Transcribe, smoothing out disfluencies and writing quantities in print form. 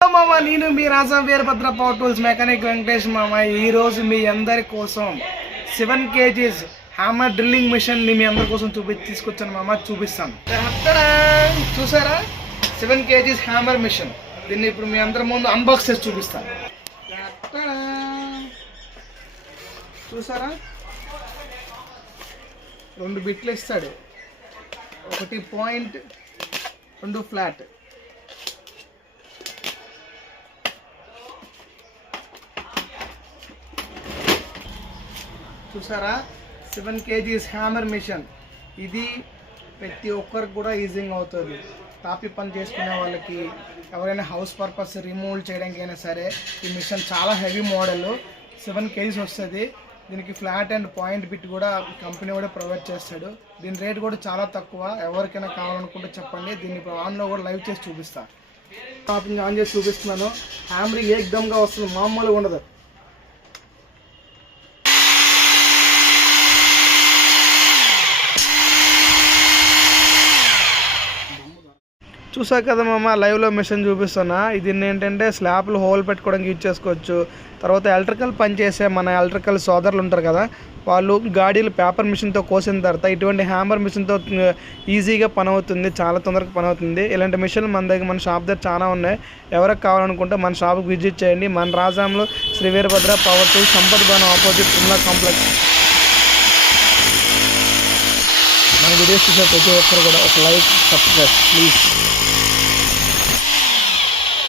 మామ నేను మీ Raja Veerabhadra power tools mechanic Venkatesh మామ. ఈరోజు మీ అందరి కోసం 7 kgs హ్యామర్ డ్రిల్లింగ్ మిషన్ ని మీ అందరి కోసం తీసుకొచ్చాను మామ. చూపిస్తాను. చూసారా 7 kgs హ్యామర్ మిషన్. దీన్ని ఇప్పుడు మీ అందరి ముందు అన్బాక్స్ చేసి చూపిస్తాను. చూసారా 2 బిట్లు ఇస్తాడు. 1 పాయింట్ 2 ఫ్లాట్. చూసారా 7 kgs హ్యామర్ మిషన్. ఇది ప్రతి ఒక్కరికి కూడా ఈజీగా అవుతుంది. టాపీ పని చేసుకునే వాళ్ళకి, ఎవరైనా హౌస్ పర్పస్ రిమూవ్ చేయడానికి అయినా సరే ఈ మిషన్ చాలా హెవీ మోడల్. 7 kgs వస్తుంది. దీనికి ఫ్లాట్ అండ్ పాయింట్ బిట్ కూడా కంపెనీ కూడా ప్రొవైడ్ చేస్తాడు. దీని రేట్ కూడా చాలా తక్కువ. ఎవరికైనా కావాలనుకుంటే చెప్పండి. దీన్ని ఇప్పుడు ఆన్లో కూడా లైవ్ చేసి చూపిస్తాను. ఆన్ చేసి చూపిస్తున్నాను. హ్యామరింగ్ ఏకదమ్గా వస్తుంది, మామూలుగా ఉండదు. చూసా కదా మామ, లైవ్లో మిషన్ చూపిస్తున్నా. ఇది ఏంటంటే స్లాబ్లు హోల్ పెట్టుకోవడానికి యూజ్ చేసుకోవచ్చు. తర్వాత ఎలక్ట్రికల్ పని చేసే మన ఎలక్ట్రికల్ సోదరులు ఉంటారు కదా, వాళ్ళు గాడీలు పేపర్ మిషన్తో కోసిన తర్వాత ఇటువంటి హ్యామర్ మిషన్తో ఈజీగా పని అవుతుంది, చాలా తొందరగా పని అవుతుంది. ఇలాంటి మిషన్లు మన షాప్ దగ్గర చాలా ఉన్నాయి. ఎవరికి కావాలనుకుంటే మన షాప్కి విజిట్ చేయండి. మన రాజాంలో Shri Veerabhadra power tools, Sampath Bhavan opposite Tirumala complex. మన వీడియోస్ చూసే ప్రతి ఒక్కరు కూడా ఒక లైక్, సబ్స్క్రైబ్ ప్లీజ్.